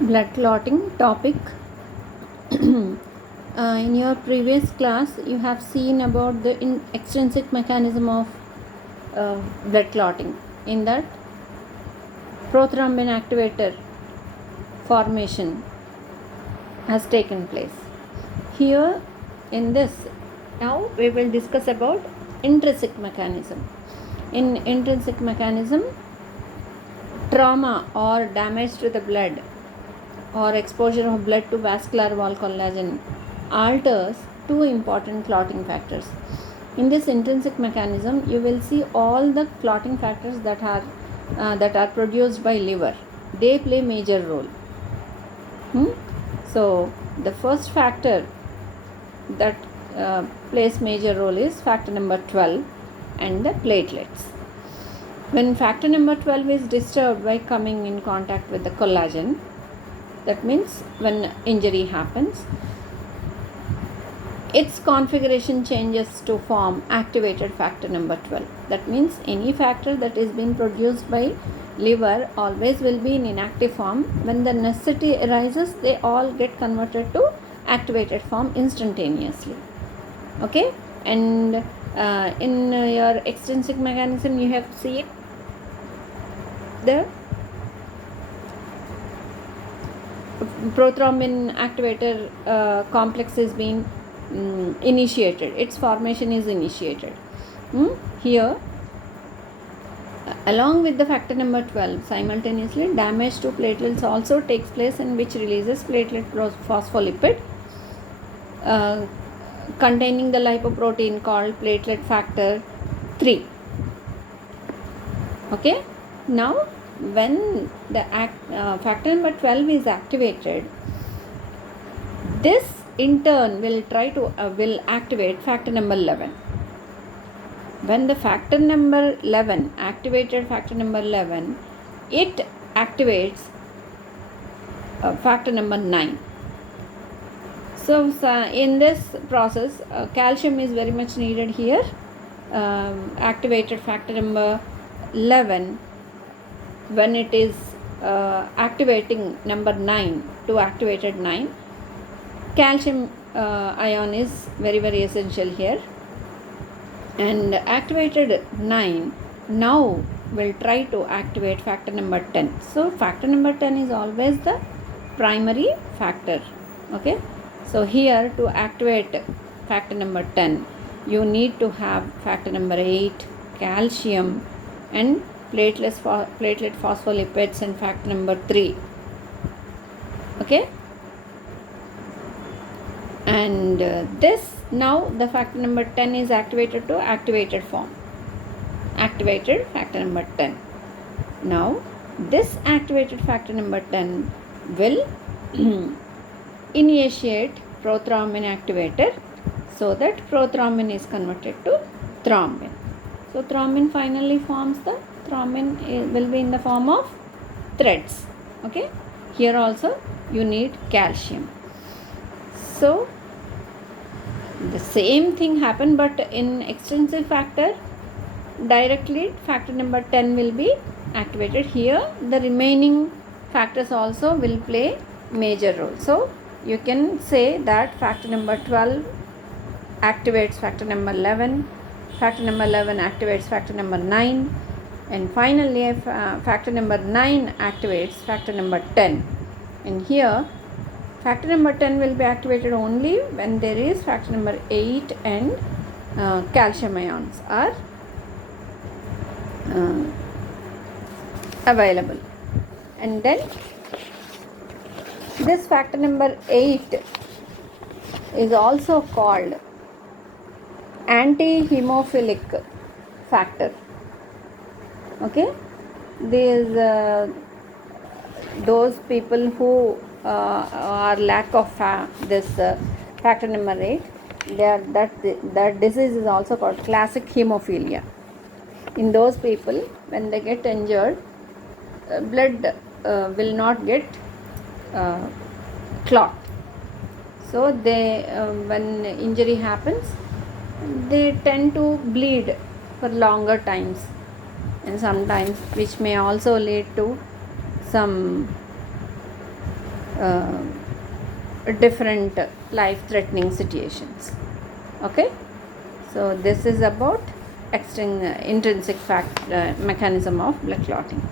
Blood clotting topic. In your previous class you have seen about the extrinsic mechanism of blood clotting. In that, prothrombin activator formation has taken place. Here in this, now we will discuss about intrinsic mechanism. In intrinsic mechanism, trauma or damage to the blood or exposure of blood to vascular wall collagen alters two important clotting factors. In this intrinsic mechanism, you will see all the clotting factors that are produced by liver. They play major role. So the first factor that plays major role is factor number 12 and the platelets. When factor number 12 is disturbed by coming in contact with the collagen, that means when injury happens, its configuration changes to form activated factor number 12. That means any factor that is being produced by liver always will be in inactive form. When the necessity arises, they all get converted to activated form instantaneously. Okay, and in your extrinsic mechanism, you have seen the prothrombin activator complex is being initiated. Its formation is initiated. Here, along with the factor number 12, simultaneously damage to platelets also takes place, in which releases platelet phospholipid containing the lipoprotein called platelet factor 3. Okay, now when the factor number 12 is activated, this in turn will will activate factor number 11. When the factor number 11 activated factor number 11, it activates factor number 9. So in this process, calcium is very much needed here. Activated factor number 11, when it is activating number 9 to activated 9, calcium ion is very essential here. And activated 9 now will try to activate factor number 10. So factor number 10 is always the primary factor. Okay, so here to activate factor number 10, you need to have factor number 8, calcium, and platelet phospholipids, and factor number 3. Okay, and this now the factor number 10 is activated to activated form. Activated factor number 10. Now this activated factor number 10 will initiate prothrombin activator, so that prothrombin is converted to thrombin. So thrombin finally forms the thrombin will be in the form of threads. Okay, here also you need calcium. So the same thing happened, but in extrinsic factor, directly factor number 10 will be activated. Here the remaining factors also will play major role. So you can say that factor number 12 activates factor number 11, factor number 11 activates factor number 9, and finally factor number 9 activates factor number 10. And here factor number 10 will be activated only when there is factor number 8 and calcium ions are available. And then this factor number 8 is also called anti-hemophilic factor. Okay, these those people who are lack of this factor number 8, that disease is also called classic hemophilia. In those people, when they get injured, blood will not get clot. So they when injury happens, they tend to bleed for longer times, and sometimes which may also lead to some uh, different life threatening situations. Okay, so this is about intrinsic mechanism of blood clotting.